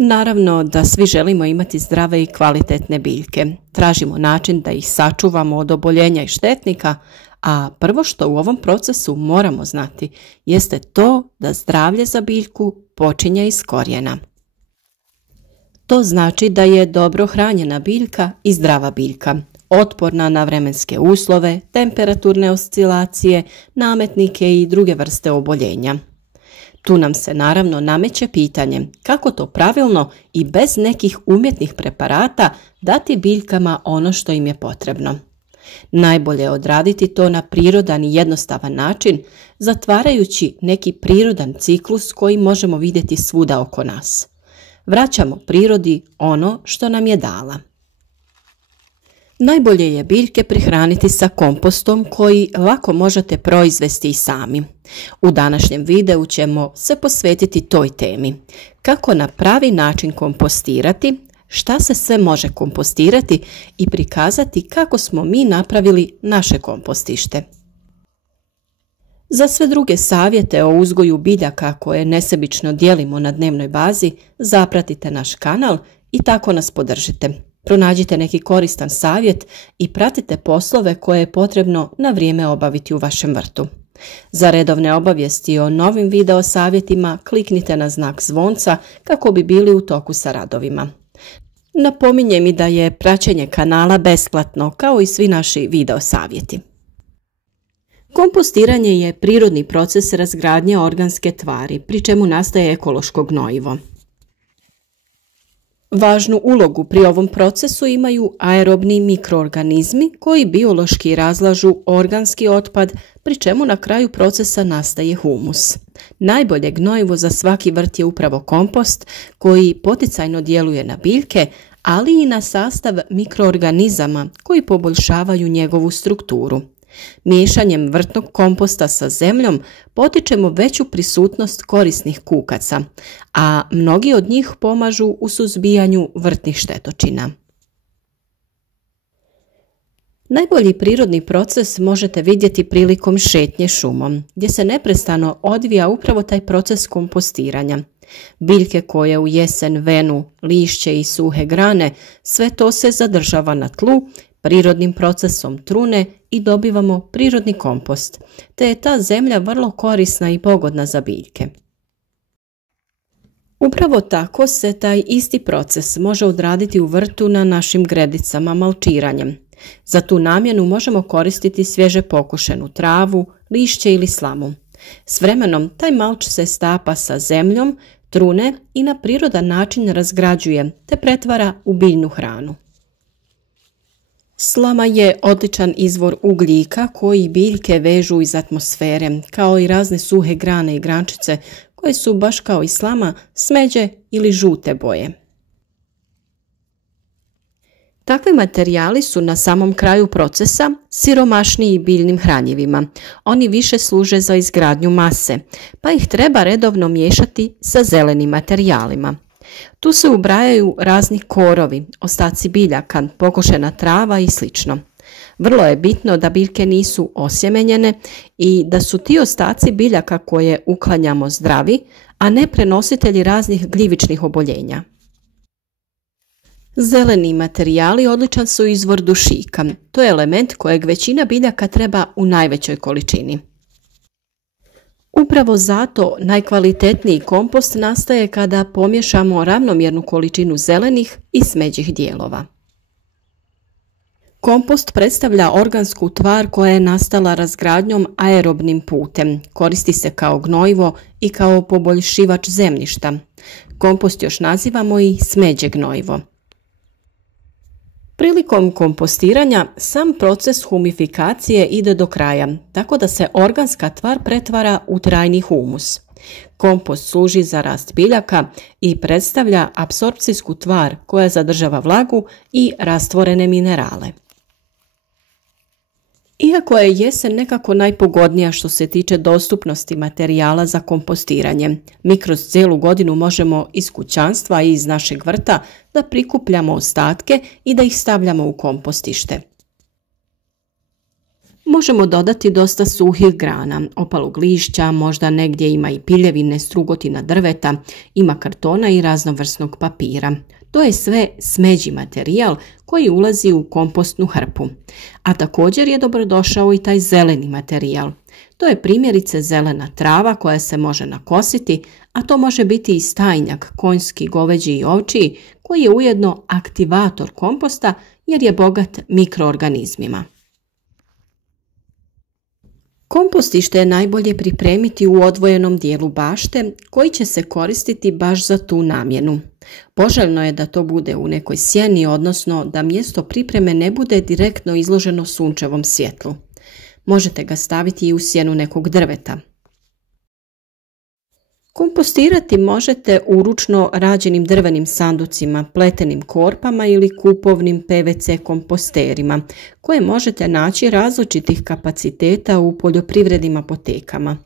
Naravno da svi želimo imati zdrave i kvalitetne biljke. Tražimo način da ih sačuvamo od oboljenja i štetnika, a prvo što u ovom procesu moramo znati jeste to da zdravlje za biljku počinje iz korijena. To znači da je dobro hranjena biljka i zdrava biljka, otporna na vremenske uslove, temperaturne oscilacije, nametnike i druge vrste oboljenja. Tu nam se naravno nameće pitanje kako to pravilno i bez nekih umjetnih preparata dati biljkama ono što im je potrebno. Najbolje je odraditi to na prirodan i jednostavan način, zatvarajući neki prirodan ciklus koji možemo vidjeti svuda oko nas. Vraćamo prirodi ono što nam je dala. Najbolje je biljke prihraniti sa kompostom koji lako možete proizvesti i sami. U današnjem videu ćemo se posvetiti toj temi. Kako na pravi način kompostirati, šta se sve može kompostirati i prikazati kako smo mi napravili naše kompostište. Za sve druge savjete o uzgoju biljaka koje nesebično dijelimo na dnevnoj bazi, zapratite naš kanal i tako nas podržite. Pronađite neki koristan savjet i pratite poslove koje je potrebno na vrijeme obaviti u vašem vrtu. Za redovne obavijesti o novim video savjetima kliknite na znak zvonca kako bi bili u toku sa radovima. Napominjem i da je praćenje kanala besplatno kao i svi naši video savjeti. Kompostiranje je prirodni proces razgradnje organske tvari, pri čemu nastaje ekološko gnojivo. Važnu ulogu pri ovom procesu imaju aerobni mikroorganizmi koji biološki razlažu organski otpad, pri čemu na kraju procesa nastaje humus. Najbolje gnojivo za svaki vrt je upravo kompost koji poticajno djeluje na biljke, ali i na sastav mikroorganizama koji poboljšavaju njegovu strukturu. Miješanjem vrtnog komposta sa zemljom potičemo veću prisutnost korisnih kukaca, a mnogi od njih pomažu u suzbijanju vrtnih štetočina. Najbolji prirodni proces možete vidjeti prilikom šetnje šumom, gdje se neprestano odvija upravo taj proces kompostiranja. Biljke koje u jesen venu, lišće i suhe grane, sve to se zadržava na tlu, prirodnim procesom trune i dobivamo prirodni kompost, te je ta zemlja vrlo korisna i pogodna za biljke. Upravo tako se taj isti proces može odraditi u vrtu na našim gredicama malčiranjem. Za tu namjenu možemo koristiti svježe pokošenu travu, lišće ili slamu. S vremenom taj malč se stapa sa zemljom, trune i na prirodan način razgrađuje te pretvara u biljnu hranu. Slama je odličan izvor ugljika koji biljke vežu iz atmosfere, kao i razne suhe grane i grančice koje su baš kao i slama smeđe ili žute boje. Takvi materijali su na samom kraju procesa siromašniji biljnim hranjivima. Oni više služe za izgradnju mase, pa ih treba redovno miješati sa zelenim materijalima. Tu se ubrajaju razni korovi, ostaci biljaka, pokošena trava i sl. Vrlo je bitno da biljke nisu osjemenjene i da su ti ostaci biljaka koje uklanjamo zdravi, a ne prenositelji raznih gljivičnih oboljenja. Zeleni materijali odličan su izvor dušika. To je element kojeg većina biljaka treba u najvećoj količini. Upravo zato najkvalitetniji kompost nastaje kada pomiješamo ravnomjernu količinu zelenih i smeđih dijelova. Kompost predstavlja organsku tvar koja je nastala razgradnjom aerobnim putem. Koristi se kao gnojivo i kao poboljšivač zemljišta. Kompost još nazivamo i smeđe gnojivo. Prilikom kompostiranja sam proces humifikacije ide do kraja, tako da se organska tvar pretvara u trajni humus. Kompost služi za rast biljaka i predstavlja apsorpcijsku tvar koja zadržava vlagu i rastvorene minerale. Iako je jesen nekako najpogodnija što se tiče dostupnosti materijala za kompostiranje, mi kroz cijelu godinu možemo iz kućanstva i iz našeg vrta da prikupljamo ostatke i da ih stavljamo u kompostište. Možemo dodati dosta suhih grana, opalog lišća, možda negdje ima i piljevine, strugotina drveta, ima kartona i raznovrsnog papira. To je sve smeđi materijal koji ulazi u kompostnu hrpu. A također je dobrodošao i taj zeleni materijal. To je primjerice zelena trava koja se može nakositi, a to može biti i stajnjak, konjski, goveđi i ovčiji, koji je ujedno aktivator komposta jer je bogat mikroorganizmima. Kompostište je najbolje pripremiti u odvojenom dijelu bašte koji će se koristiti baš za tu namjenu. Poželjno je da to bude u nekoj sjeni, odnosno da mjesto pripreme ne bude direktno izloženo sunčevom svjetlu. Možete ga staviti i u sjenu nekog drveta. Kompostirati možete u ručno rađenim drvenim sanducima, pletenim korpama ili kupovnim PVC komposterima, koje možete naći različitih kapaciteta u poljoprivrednim apotekama.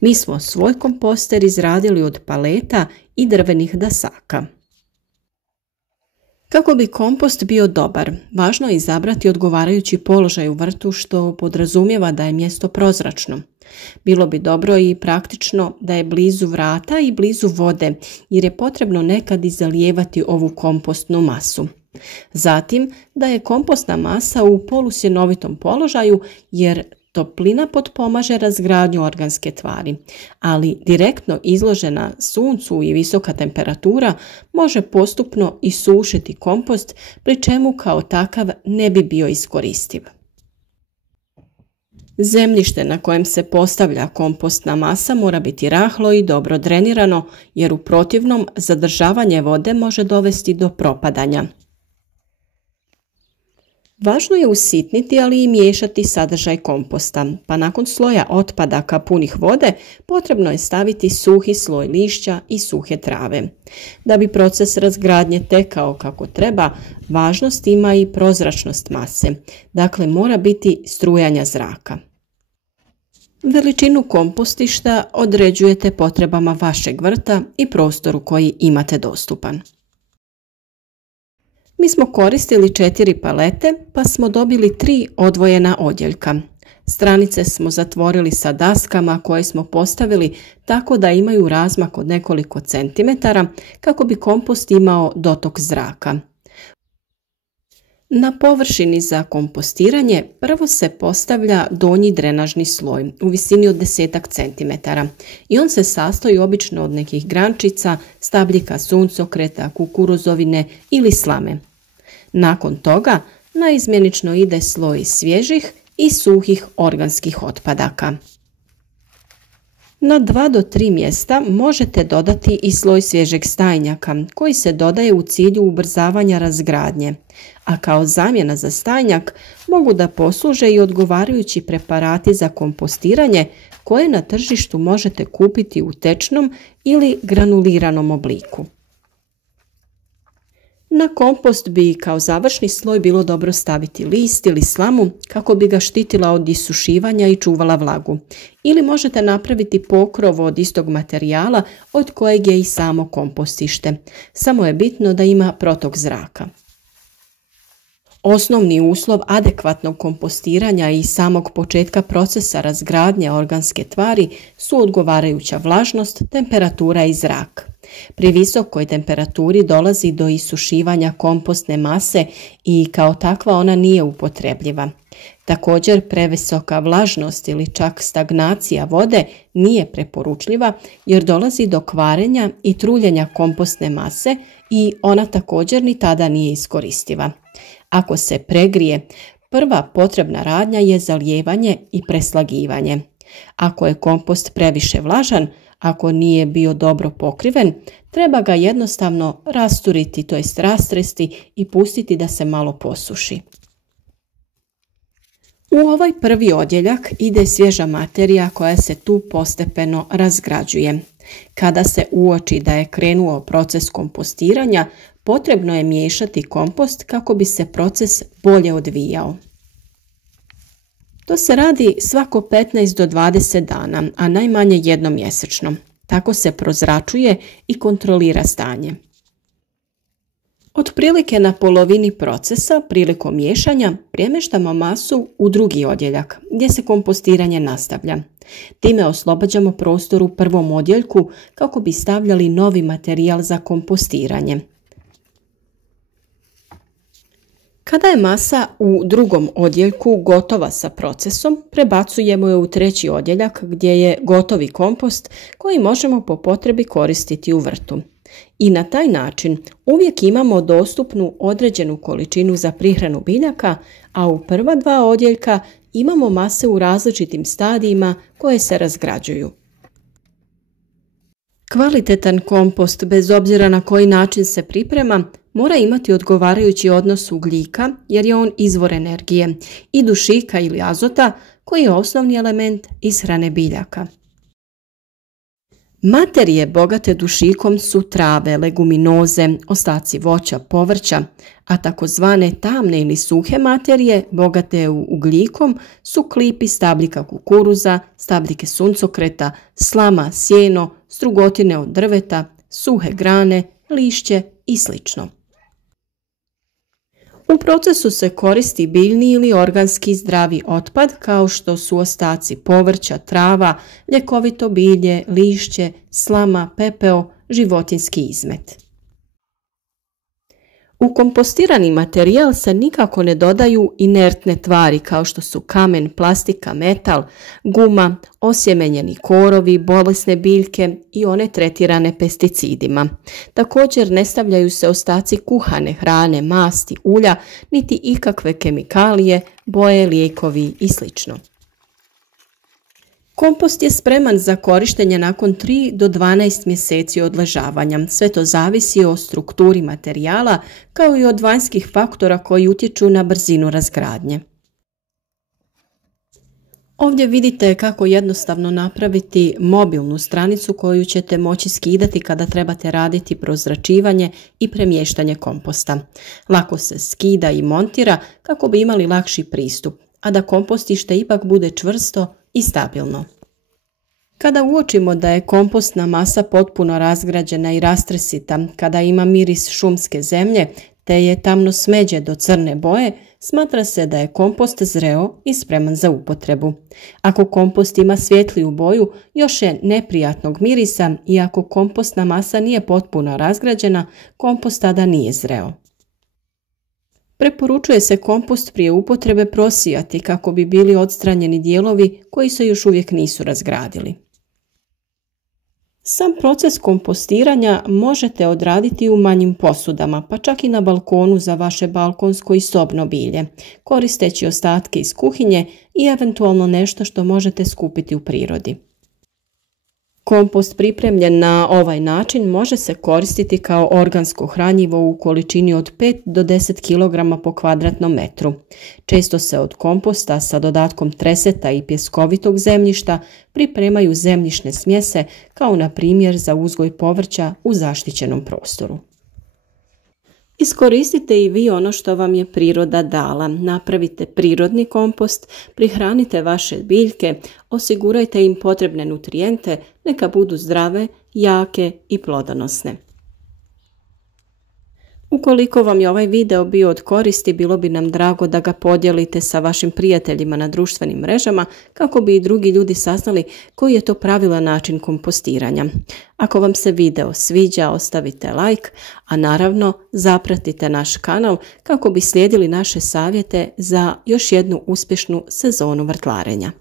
Mi smo svoj komposter izradili od paleta i drvenih dasaka. Kako bi kompost bio dobar, važno je izabrati odgovarajući položaj u vrtu što podrazumijeva da je mjesto prozračno. Bilo bi dobro i praktično da je blizu vrata i blizu vode jer je potrebno nekad i zalijevati ovu kompostnu masu. Zatim da je kompostna masa u polusjenovitom položaju jer toplina potpomaže razgradnju organske tvari, ali direktno izložena suncu i visoka temperatura može postupno isušiti kompost, pri čemu kao takav ne bi bio iskoristiv. Zemljište na kojem se postavlja kompostna masa mora biti rahlo i dobro drenirano, jer u protivnom zadržavanje vode može dovesti do propadanja. Važno je usitniti, ali i miješati sadržaj komposta, pa nakon sloja otpadaka punih vode potrebno je staviti suhi sloj lišća i suhe trave. Da bi proces razgradnje tekao kako treba, važnost ima i prozračnost mase, dakle mora biti strujanja zraka. Veličinu kompostišta određujete potrebama vašeg vrta i prostoru koji imate dostupan. Mi smo koristili 4 palete pa smo dobili 3 odvojena odjeljka. Stranice smo zatvorili sa daskama koje smo postavili tako da imaju razmak od nekoliko centimetara kako bi kompost imao dotok zraka. Na površini za kompostiranje prvo se postavlja donji drenažni sloj u visini od 10 cm i on se sastoji obično od nekih grančica, stabljika suncokreta, kukuruzovine ili slame. Nakon toga naizmjenično ide sloj svježih i suhih organskih otpadaka. Na 2 do 3 mjesta možete dodati i sloj svježeg stajnjaka koji se dodaje u cilju ubrzavanja razgradnje, a kao zamjena za stajnjak mogu da posluže i odgovarajući preparati za kompostiranje koje na tržištu možete kupiti u tečnom ili granuliranom obliku. Na kompost bi kao završni sloj bilo dobro staviti list ili slamu kako bi ga štitila od isušivanja i čuvala vlagu. Ili možete napraviti pokrov od istog materijala od kojeg je i samo kompostište. Samo je bitno da ima protok zraka. Osnovni uslov adekvatnog kompostiranja i samog početka procesa razgradnje organske tvari su odgovarajuća vlažnost, temperatura i zrak. Pri visokoj temperaturi dolazi do isušivanja kompostne mase i kao takva ona nije upotrebljiva. Također previsoka vlažnost ili čak stagnacija vode nije preporučljiva jer dolazi do kvarenja i truljenja kompostne mase i ona također ni tada nije iskoristiva. Ako se pregrije, prva potrebna radnja je zalijevanje i preslagivanje. Ako je kompost previše vlažan, ako nije bio dobro pokriven, treba ga jednostavno rasturiti, to jest rastresti i pustiti da se malo posuši. U ovaj prvi odjeljak ide svježa materija koja se tu postepeno razgrađuje. Kada se uoči da je krenuo proces kompostiranja, potrebno je miješati kompost kako bi se proces bolje odvijao. To se radi svako 15 do 20 dana, a najmanje jednom mjesečno. Tako se prozračuje i kontrolira stanje. Otprilike na polovini procesa prilikom miješanja premještamo masu u drugi odjeljak gdje se kompostiranje nastavlja. Time oslobađamo prostor u prvom odjeljku kako bi stavljali novi materijal za kompostiranje. Kada je masa u drugom odjeljku gotova sa procesom, prebacujemo je u treći odjeljak gdje je gotovi kompost koji možemo po potrebi koristiti u vrtu. I na taj način uvijek imamo dostupnu određenu količinu za prihranu biljaka, a u prva dva odjeljka imamo mase u različitim stadijima koje se razgrađuju. Kvalitetan kompost, bez obzira na koji način se priprema, mora imati odgovarajući odnos ugljika jer je on izvor energije i dušika ili azota koji je osnovni element ishrane biljaka. Materije bogate dušikom su trave, leguminoze, ostaci voća, povrća, a takozvane tamne ili suhe materije bogate ugljikom su klipi stabljika kukuruza, stabljike suncokreta, slama, sjeno, strugotine od drveta, suhe grane, lišće i sl. U procesu se koristi biljni ili organski zdravi otpad kao što su ostaci povrća, trava, ljekovito bilje, lišće, slama, pepeo, životinjski izmet. U kompostirani materijal se nikako ne dodaju inertne tvari kao što su kamen, plastika, metal, guma, osjemenjeni korovi, bolesne biljke i one tretirane pesticidima. Također ne stavljaju se ostaci kuhane hrane, masti, ulja, niti ikakve kemikalije, boje, lijekovi i sl. Kompost je spreman za korištenje nakon 3 do 12 mjeseci odležavanja. Sve to zavisi o strukturi materijala kao i od vanjskih faktora koji utječu na brzinu razgradnje. Ovdje vidite kako jednostavno napraviti mobilnu stranicu koju ćete moći skidati kada trebate raditi prozračivanje i premještanje komposta. Lako se skida i montira kako bi imali lakši pristup, a da kompostište ipak bude čvrsto i stabilno. Kada uočimo da je kompostna masa potpuno razgrađena i rastresita, kada ima miris šumske zemlje te je tamno smeđe do crne boje, smatra se da je kompost zreo i spreman za upotrebu. Ako kompost ima svjetliju boju, još je neprijatnog mirisa i ako kompostna masa nije potpuno razgrađena, kompost tada nije zreo. Preporučuje se kompost prije upotrebe prosijati kako bi bili odstranjeni dijelovi koji se još uvijek nisu razgradili. Sam proces kompostiranja možete odraditi u manjim posudama, pa čak i na balkonu za vaše balkonsko i sobno bilje, koristeći ostatke iz kuhinje i eventualno nešto što možete skupiti u prirodi. Kompost pripremljen na ovaj način može se koristiti kao organsko hranjivo u količini od 5 do 10 kg po kvadratnom metru. Često se od komposta sa dodatkom treseta i pjeskovitog zemljišta pripremaju zemljišne smjese kao na primjer za uzgoj povrća u zaštićenom prostoru. Iskoristite i vi ono što vam je priroda dala. Napravite prirodni kompost, prihranite vaše biljke, osigurajte im potrebne nutrijente, neka budu zdrave, jake i plodonosne. Ukoliko vam je ovaj video bio od koristi, bilo bi nam drago da ga podijelite sa vašim prijateljima na društvenim mrežama kako bi i drugi ljudi saznali koji je to pravilan način kompostiranja. Ako vam se video sviđa, ostavite like, a naravno zapratite naš kanal kako bi slijedili naše savjete za još jednu uspješnu sezonu vrtlarenja.